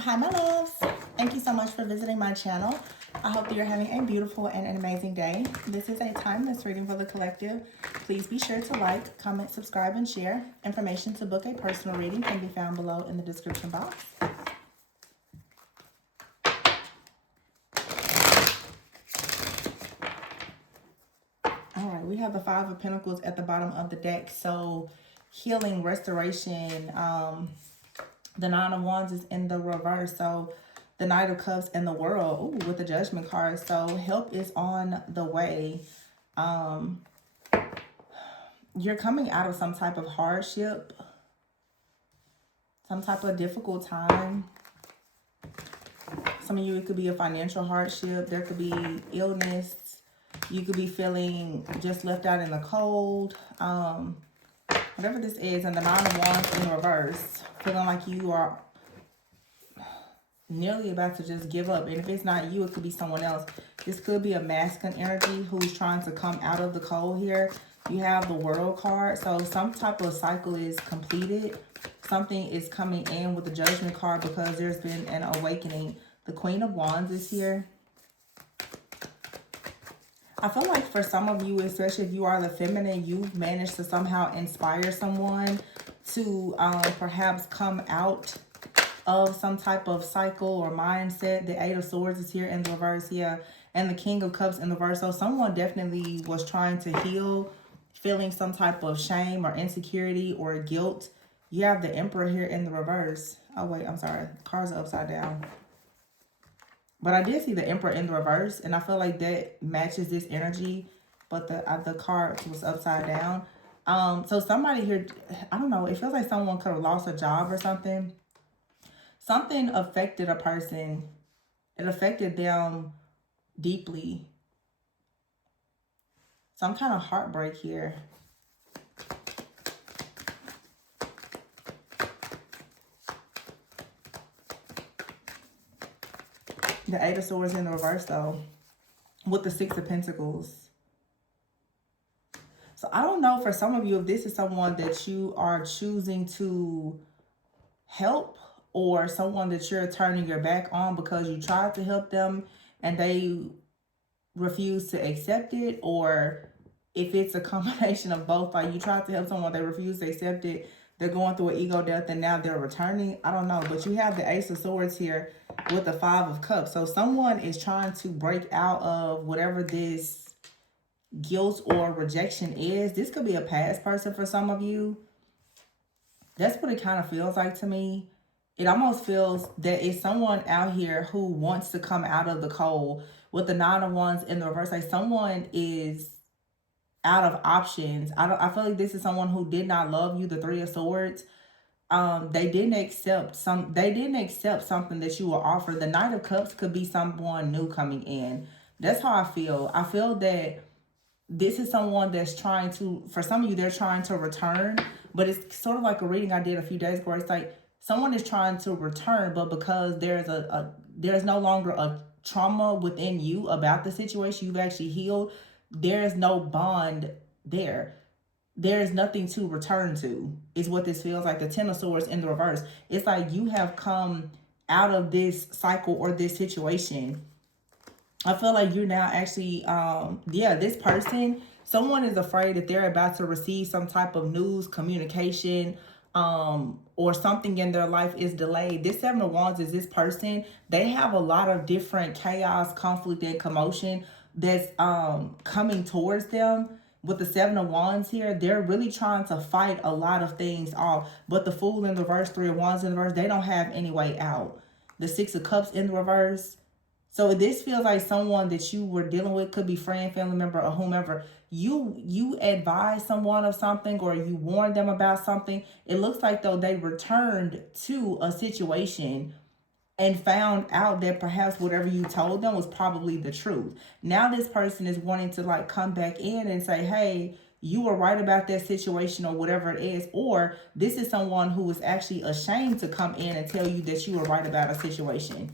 Hi, my loves. Thank you so much for visiting my channel. I hope that you're having a beautiful and an amazing day. This is a timeless reading for the collective. Please be sure to like, comment, subscribe, and share. Information to book a personal reading can be found below in the description box. All right, we have the Five of Pentacles at the bottom of the deck. So healing, restoration. The Nine of Wands is in the reverse. So the Knight of Cups and the World, ooh, with the Judgment card. So help is on the way. You're coming out of some type of hardship, some type of difficult time. Some of you, it could be a financial hardship. There could be illness. You could be feeling just left out in the cold. Whatever this is, and the Nine of Wands in reverse. Feeling like you are nearly about to just give up. And if it's not you, it could be someone else. This could be a masculine energy who's trying to come out of the cold here. You have the World card. So some type of cycle is completed. Something is coming in with the Judgment card because there's been an awakening. The Queen of Wands is here. I feel like for some of you, especially if you are the feminine, you've managed to somehow inspire someone to perhaps come out of some type of cycle or mindset. The Eight of Swords is here in the reverse, yeah. And the King of Cups in the reverse. So someone definitely was trying to heal, feeling some type of shame or insecurity or guilt. You have the Emperor here in the reverse. Oh, wait, I'm sorry. Cards are upside down. But I did see the Emperor in the reverse, and I feel like that matches this energy. But the card was upside down. So somebody here, I don't know, it feels like someone could have lost a job or something. Something affected a person. It affected them deeply. Some kind of heartbreak here. The Eight of Swords in the reverse, though, with the Six of Pentacles. So I don't know for some of you if this is someone that you are choosing to help, or someone that you're turning your back on because you tried to help them and they refuse to accept it, or if it's a combination of both, like you tried to help someone, they refuse to accept it, they're going through an ego death and now they're returning. I don't know, but you have the Ace of Swords here with the Five of Cups. So someone is trying to break out of whatever this guilt or rejection is. This could be a past person for some of you. That's what it kind of feels like to me. It almost feels that it's someone out here who wants to come out of the cold. With the Nine of Wands in the reverse, like someone is out of options. I feel like this is someone who did not love you. The Three of Swords. They didn't accept something that you were offered. The Knight of Cups could be someone new coming in. That's how I feel. I feel that this is someone that's trying to, for some of you, they're trying to return, but it's sort of like a reading I did a few days ago. It's like someone is trying to return, but because there's no longer a trauma within you about the situation, you've actually healed, there's no bond there. There's nothing to return to, is what this feels like. The Ten of Swords in the reverse. It's like you have come out of this cycle or this situation. I feel like you're now actually, this person, someone is afraid that they're about to receive some type of news, communication, or something in their life is delayed. This Seven of Wands is this person. They have a lot of different chaos, conflict, and commotion that's coming towards them. With the Seven of Wands here, they're really trying to fight a lot of things off. But the Fool in the reverse, Three of Wands in the reverse, they don't have any way out. The Six of Cups in the reverse. So this feels like someone that you were dealing with, could be friend, family member, or whomever. You advise someone of something, or you warn them about something. It looks like though they returned to a situation and found out that perhaps whatever you told them was probably the truth. Now this person is wanting to like come back in and say, hey, you were right about that situation or whatever it is. Or this is someone who is actually ashamed to come in and tell you that you were right about a situation.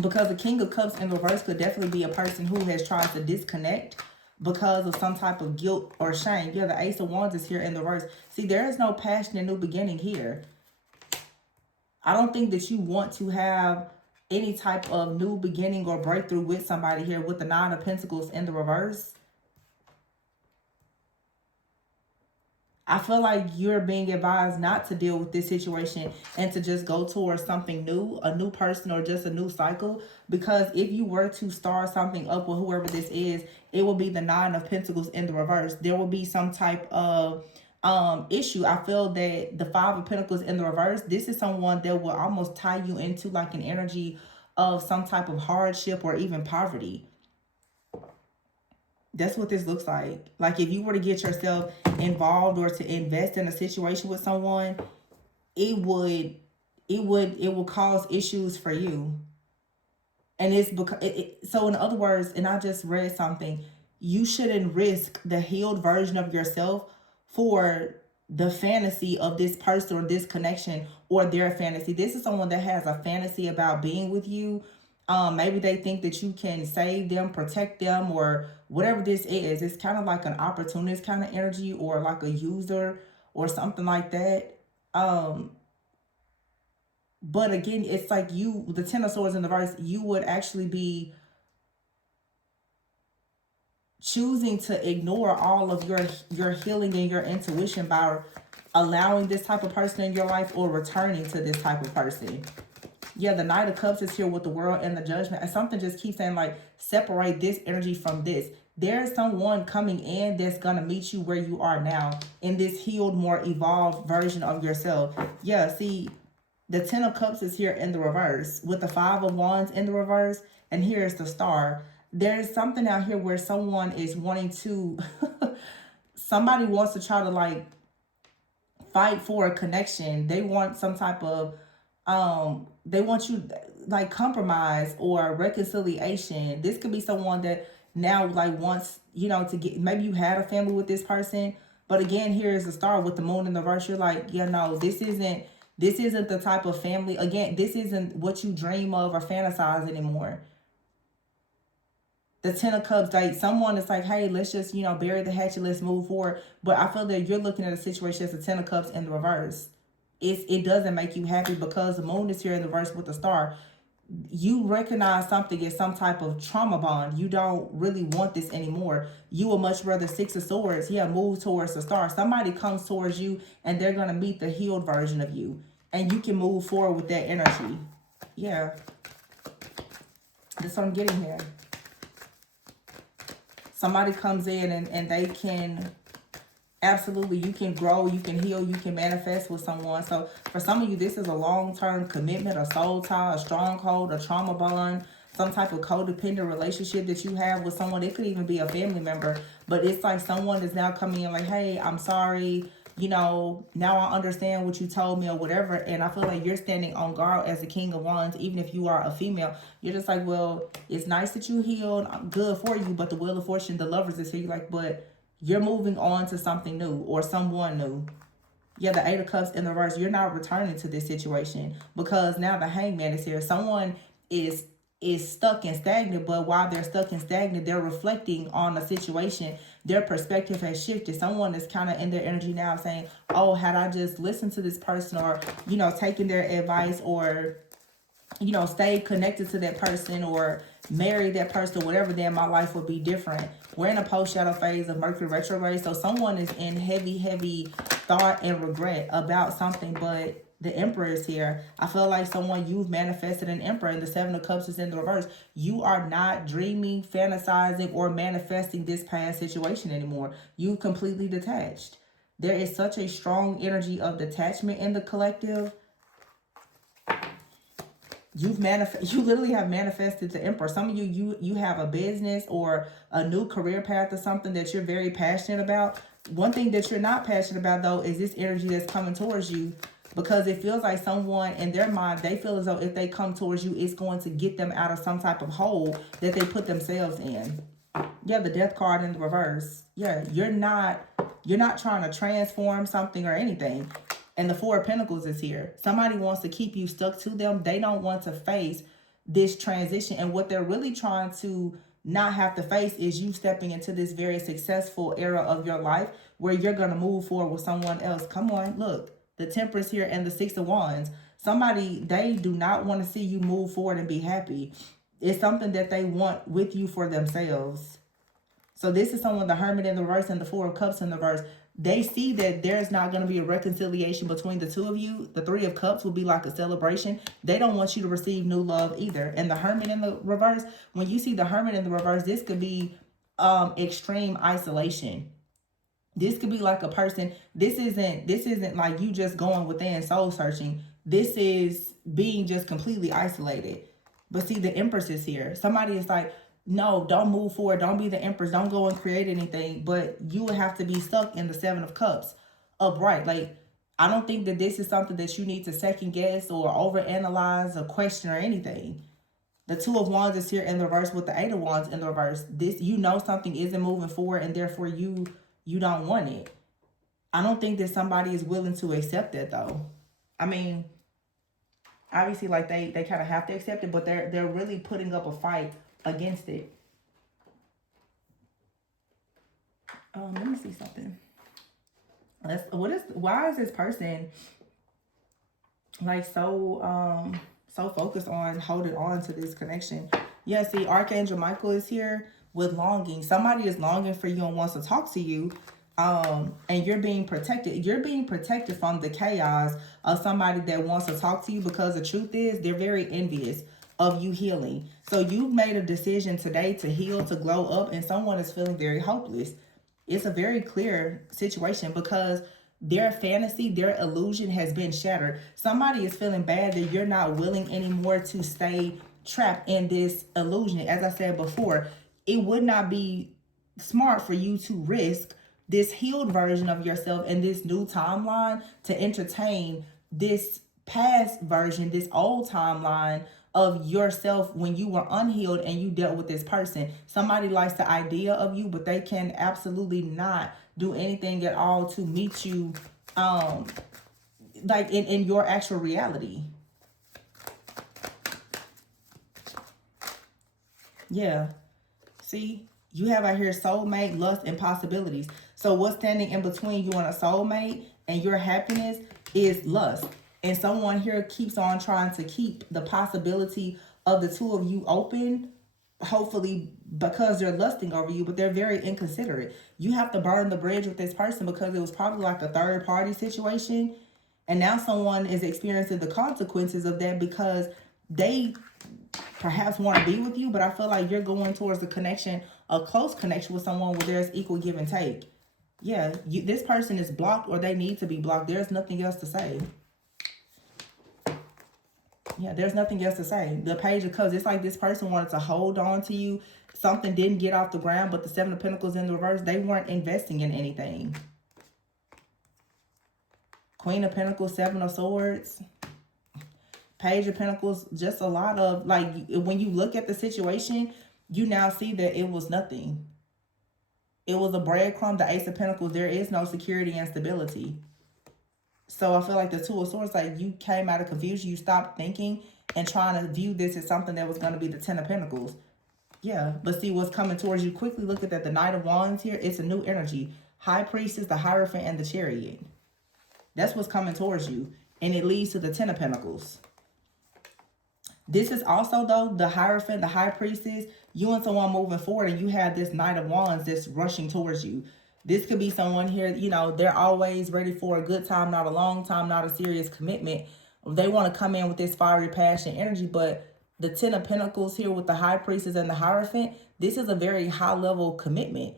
Because the King of Cups in reverse could definitely be a person who has tried to disconnect because of some type of guilt or shame. Yeah, the Ace of Wands is here in the reverse. See, there is no passion and new beginning here. I don't think that you want to have any type of new beginning or breakthrough with somebody here with the Nine of Pentacles in the reverse. I feel like you're being advised not to deal with this situation and to just go towards something new, a new person, or just a new cycle. Because if you were to start something up with whoever this is, it will be the Nine of Pentacles in the reverse. There will be some type of issue. I feel that the Five of Pentacles in the reverse, this is someone that will almost tie you into like an energy of some type of hardship or even poverty. That's what this looks like. Like if you were to get yourself involved or to invest in a situation with someone, it will cause issues for you. And it's because so in other words, and I just read something, you shouldn't risk the healed version of yourself for the fantasy of this person or this connection or their fantasy. This is someone that has a fantasy about being with you. Maybe they think that you can save them, protect them, or whatever this is. It's kind of like an opportunist kind of energy, or like a user or something like that. But again, it's like you, the Ten of Swords in the verse, you would actually be choosing to ignore all of your healing and your intuition by allowing this type of person in your life or returning to this type of person. Yeah, the Knight of Cups is here with the World and the Judgment. And something just keeps saying like, separate this energy from this. There's someone coming in that's going to meet you where you are now in this healed, more evolved version of yourself. Yeah, see, the Ten of Cups is here in the reverse with the Five of Wands in the reverse. And here's the Star. There's something out here where someone is wanting to, somebody wants to try to like fight for a connection. They want some type of, they want you like compromise or reconciliation. This could be someone that now like wants, you know, to get, maybe you had a family with this person. But again, here is the Star with the Moon in the reverse. You're like, yeah, no, this isn't the type of family. Again, this isn't what you dream of or fantasize anymore. The Ten of Cups, like someone is like, hey, let's just, you know, bury the hatchet, let's move forward. But I feel that you're looking at a situation as the Ten of Cups in the reverse. It doesn't make you happy because the Moon is here in the reverse with the Star. You recognize something as some type of trauma bond. You don't really want this anymore. You would much rather Six of Swords, yeah, move towards the Star. Somebody comes towards you and they're going to meet the healed version of you. And you can move forward with that energy. Yeah. That's what I'm getting here. Somebody comes in and they can, absolutely, you can grow, you can heal, you can manifest with someone. So for some of you, this is a long-term commitment, a soul tie, a stronghold, a trauma bond, some type of codependent relationship that you have with someone. It could even be a family member, but it's like someone is now coming in like, hey, I'm sorry, you know, now I understand what you told me or whatever. And I feel like you're standing on guard as the King of Wands, even if you are a female. You're just like, well, it's nice that you healed. I'm good for you. But the Wheel of Fortune, the Lovers is here. You're like, but you're moving on to something new or someone new. Yeah, the Eight of Cups in the reverse. You're not returning to this situation because now the Hangman is here. Someone is stuck and stagnant, but while they're stuck and stagnant, they're reflecting on the situation. Their perspective has shifted. Someone is kind of in their energy now saying, oh, had I just listened to this person or, you know, taken their advice or, you know, stay connected to that person or marry that person or whatever, then my life would be different. We're in a post-shadow phase of Mercury retrograde, so someone is in heavy thought and regret about something, but the Emperor is here. I feel like someone, you've manifested an Emperor, and the Seven of Cups is in the reverse. You are not dreaming, fantasizing, or manifesting this past situation anymore. You've completely detached. There is such a strong energy of detachment in the collective. You literally have manifested the Emperor. Some of you have a business or a new career path or something that you're very passionate about. One thing that you're not passionate about, though, is this energy that's coming towards you, because it feels like someone in their mind, they feel as though if they come towards you, it's going to get them out of some type of hole that they put themselves in. Yeah, the Death card in the reverse. Yeah, you're not trying to transform something or anything. And the Four of Pentacles is here. Somebody wants to keep you stuck to them. They don't want to face this transition. And what they're really trying to not have to face is you stepping into this very successful era of your life where you're going to move forward with someone else. Come on, look. The Temperance here and the Six of Wands. Somebody, they do not want to see you move forward and be happy. It's something that they want with you for themselves. So this is someone, the Hermit in the reverse and the Four of Cups in the reverse. They see that there's not going to be a reconciliation between the two of you. The Three of Cups will be like a celebration. They don't want you to receive new love either. And the Hermit in the reverse, when you see the Hermit in the reverse, this could be extreme isolation. This could be like a person. This isn't like you just going within soul searching. This is being just completely isolated. But see, the Empress is here. Somebody is like, no, don't move forward. Don't be the Empress. Don't go and create anything. But you would have to be stuck in the Seven of Cups upright. Like, I don't think that this is something that you need to second guess or overanalyze or question or anything. The Two of Wands is here in the reverse with the Eight of Wands in the reverse. This, you know, something isn't moving forward and therefore you don't want it. I don't think that somebody is willing to accept that though. I mean, obviously, like they kind of have to accept it, but they're really putting up a fight against it. Let me see something. Why is this person like so focused on holding on to this connection? Yeah, see, Archangel Michael is here with longing. Somebody is longing for you and wants to talk to you. And you're being protected. You're being protected from the chaos of somebody that wants to talk to you, because the truth is they're very envious of you healing. So you've made a decision today to heal, to glow up, and someone is feeling very hopeless. It's a very clear situation because their fantasy, their illusion has been shattered. Somebody is feeling bad that you're not willing anymore to stay trapped in this illusion. As I said before, it would not be smart for you to risk this healed version of yourself and this new timeline to entertain this past version, this old timeline of yourself when you were unhealed and you dealt with this person. Somebody likes the idea of you, but they can absolutely not do anything at all to meet you like in your actual reality. Yeah. See, you have out here soulmate, lust, and possibilities. So what's standing in between you and a soulmate and your happiness is lust. And someone here keeps on trying to keep the possibility of the two of you open, hopefully because they're lusting over you, but they're very inconsiderate. You have to burn the bridge with this person because it was probably like a third party situation. And now someone is experiencing the consequences of that because they perhaps want to be with you, but I feel like you're going towards a connection, a close connection with someone where there's equal give and take. Yeah, this person is blocked or they need to be blocked. There's nothing else to say. Yeah, there's nothing else to say. The Page of Cups, it's like this person wanted to hold on to you. Something didn't get off the ground, but the Seven of Pentacles in the reverse, they weren't investing in anything. Queen of Pentacles, Seven of Swords, Page of Pentacles, just a lot of, like, when you look at the situation, you now see that it was nothing. It was a breadcrumb, the Ace of Pentacles. There is no security and stability. So I feel like the Two of Swords, like you came out of confusion. You stopped thinking and trying to view this as something that was going to be the Ten of Pentacles. Yeah, but see what's coming towards you. Quickly look at that. The Knight of Wands here. It's a new energy. High Priestess, the Hierophant, and the Chariot. That's what's coming towards you. And it leads to the Ten of Pentacles. This is also, though, the Hierophant, the High Priestess, you and someone moving forward, and you have this Knight of Wands that's rushing towards you. This could be someone here, you know, they're always ready for a good time, not a long time, not a serious commitment. They want to come in with this fiery passion energy, but the Ten of Pentacles here with the High Priestess and the Hierophant, this is a very high-level commitment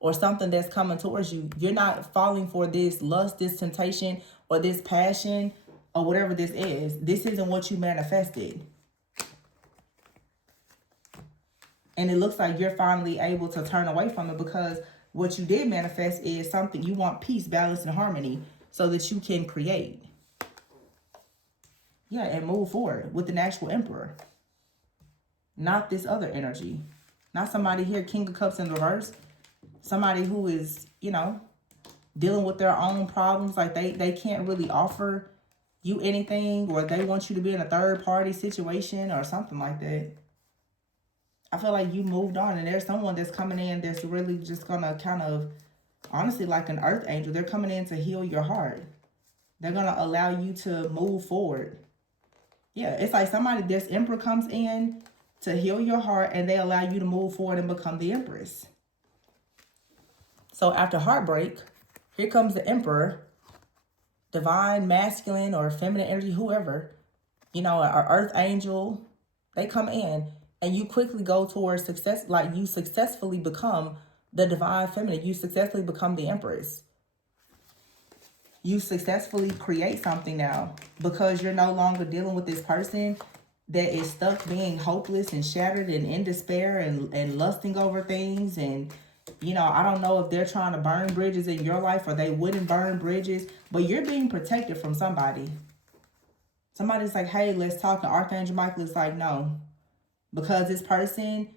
or something that's coming towards you. You're not falling for this lust, this temptation, or this passion, or whatever this is. This isn't what you manifested. And it looks like you're finally able to turn away from it because what you did manifest is something you want: peace, balance, and harmony so that you can create. Yeah, and move forward with an actual Emperor. Not this other energy. Not somebody here, King of Cups in reverse. Somebody who is, you know, dealing with their own problems. Like they can't really offer you anything, or they want you to be in a third party situation or something like that. I feel like you moved on and there's someone that's coming in that's really just going to kind of, honestly, like an earth angel. They're coming in to heal your heart. They're going to allow you to move forward. Yeah, it's like somebody, this emperor comes in to heal your heart, and they allow you to move forward and become the empress. So after heartbreak, here comes the emperor, divine masculine or feminine energy, whoever, you know, our earth angel, they come in, and you quickly go towards success. Like, you successfully become the divine feminine. You successfully become the empress. You successfully create something now, because you're no longer dealing with this person that is stuck being hopeless and shattered and in despair and lusting over things. And, you know, I don't know if they're trying to burn bridges in your life or they wouldn't burn bridges, but you're being protected from somebody. Somebody's like, hey, let's talk. And Archangel Michael is like, no, because this person,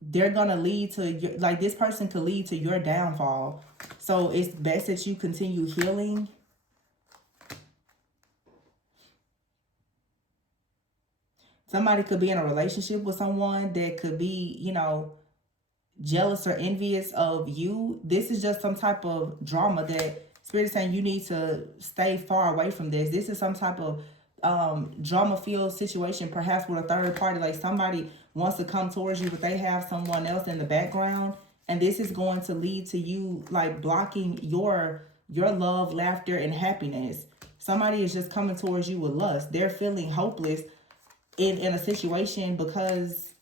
they're going to lead to, like, this person could lead to your downfall. So it's best that you continue healing. Somebody could be in a relationship with someone that could be, you know, jealous or envious of you. This is just some type of drama that Spirit is saying you need to stay far away from this. This is some type of drama-filled situation, perhaps with a third party. Like, somebody wants to come towards you, but they have someone else in the background. And this is going to lead to you, like, blocking your love, laughter, and happiness. Somebody is just coming towards you with lust. They're feeling hopeless in a situation because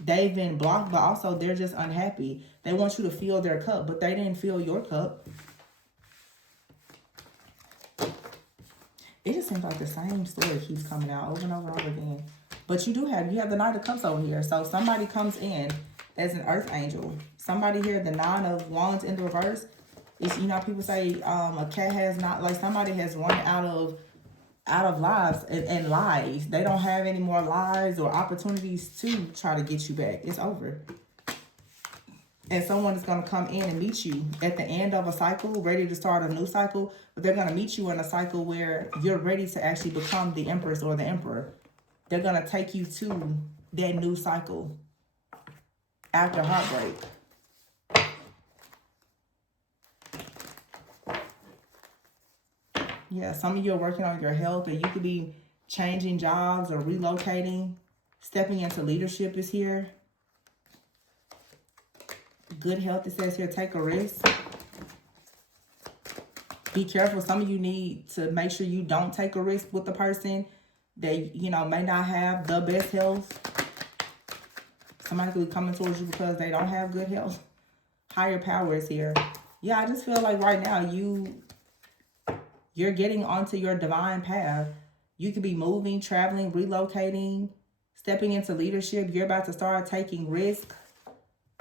they've been blocked, but also they're just unhappy. They want you to fill their cup, but they didn't fill your cup. It just seems like the same story keeps coming out over and over and over again. But you have the Knight of Cups over here. So somebody comes in as an earth angel. Somebody here, the Nine of Wands in the reverse. Is, you know, people say a cat has not, like, somebody has run out of lives and lies. They don't have any more lies or opportunities to try to get you back. It's over. And someone is going to come in and meet you at the end of a cycle, ready to start a new cycle. But they're going to meet you in a cycle where you're ready to actually become the empress or the emperor. They're going to take you to that new cycle after heartbreak. Yeah, some of you are working on your health, or you could be changing jobs or relocating. Stepping into leadership is here. Good health, it says here, take a risk. Be careful. Some of you need to make sure you don't take a risk with the person that, you know, may not have the best health. Somebody could be coming towards you because they don't have good health. Higher power is here. Yeah, I just feel like right now you're getting onto your divine path. You could be moving, traveling, relocating, stepping into leadership. You're about to start taking risks.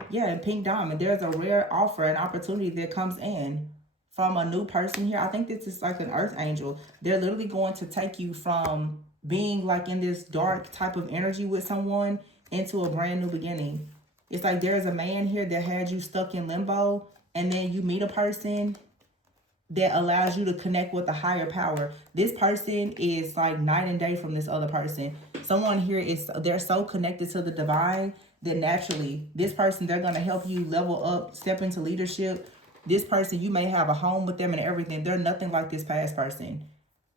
Yeah, and Pink Diamond, there's a rare offer, an opportunity that comes in from a new person here. I think this is like an earth angel. They're literally going to take you from being like in this dark type of energy with someone into a brand new beginning. It's like there's a man here that had you stuck in limbo, and then you meet a person that allows you to connect with a higher power. This person is like night and day from this other person. Someone here they're so connected to the divine that naturally this person, they're going to help you level up, step into leadership. This person, you may have a home with them and everything. They're nothing like this past person.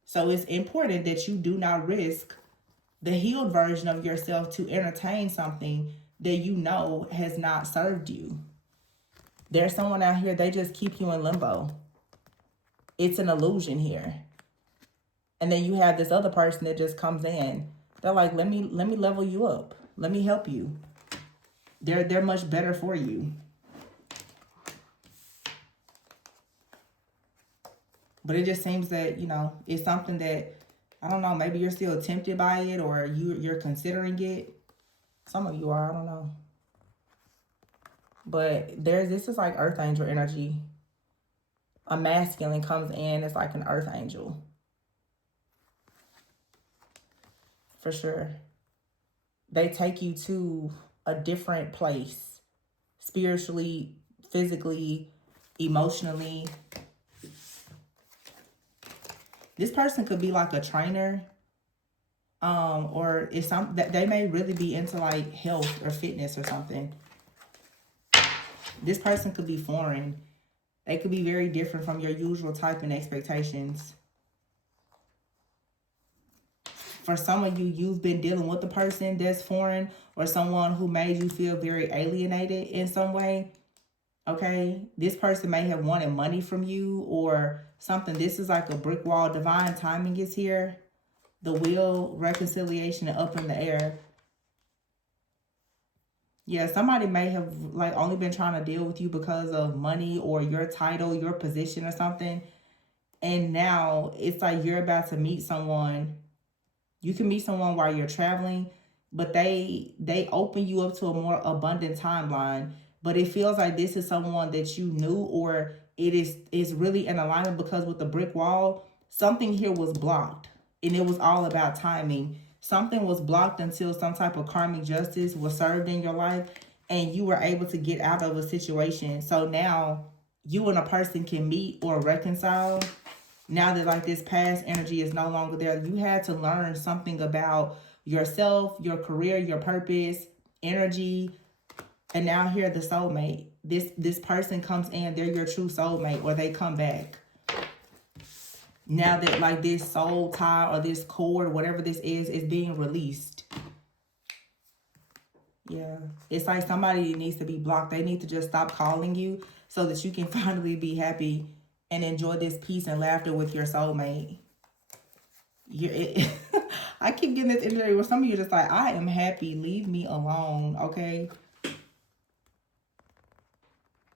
So it's important that you do not risk the healed version of yourself to entertain something that you know has not served you. There's someone out here, they just keep you in limbo. It's an illusion here. And then you have this other person that just comes in. They're like, let me level you up. Let me help you. They're much better for you. But it just seems that, you know, it's something that, I don't know, maybe you're still tempted by it, or you're considering it. Some of you are, I don't know. But this is like earth angel energy. A masculine comes in, it's like an earth angel. For sure. They take you to a different place. Spiritually, physically, emotionally. This person could be like a trainer. Or it's something that they may really be into like health or fitness or something. This person could be foreign. They could be very different from your usual type and expectations. for some of you, you've been dealing with a person that's foreign or someone who made you feel very alienated in some way. Okay, this person may have wanted money from you or something. This is like a brick wall. Divine timing is here. The wheel, reconciliation, and up in the air. Yeah, somebody may have like only been trying to deal with you because of money or your title, your position or something. And now it's like you're about to meet someone. You can meet someone while you're traveling, but they open you up to a more abundant timeline. But it feels like this is someone that you knew, or is really in alignment, because with the brick wall, something here was blocked. And it was all about timing. Something was blocked until some type of karmic justice was served in your life and you were able to get out of a situation. So now you and a person can meet or reconcile. Now that like this past energy is no longer there, you had to learn something about yourself, your career, your purpose, energy. And now here the soulmate. This person comes in, they're your true soulmate, or they come back. Now that like this soul tie or this cord, whatever this is being released. Yeah. It's like somebody needs to be blocked. They need to just stop calling you so that you can finally be happy and enjoy this peace and laughter with your soulmate. I keep getting this energy where some of you are just like, I am happy. Leave me alone, okay?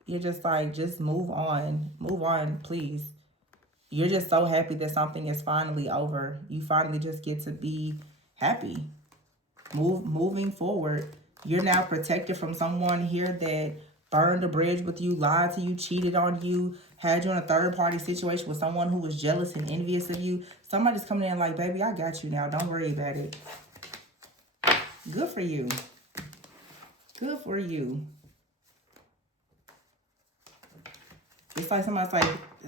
You're just like, just move on. Move on, please. You're just so happy that something is finally over. You finally just get to be happy. Moving forward. You're now protected from someone here that burned a bridge with you, lied to you, cheated on you, had you in a third-party situation with someone who was jealous and envious of you. Somebody's coming in like, baby, I got you now. Don't worry about it. Good for you. Good for you. It's like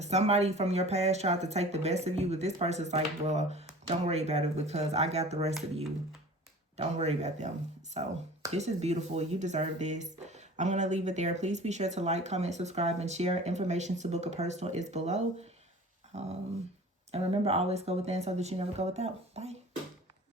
somebody from your past tried to take the best of you, but this person's like, well, don't worry about it because I got the rest of you. Don't worry about them. So this is beautiful. You deserve this. I'm going to leave it there. Please be sure to like, comment, subscribe, and share. Information to book a personal is below. And remember, always go within so that you never go without. Bye.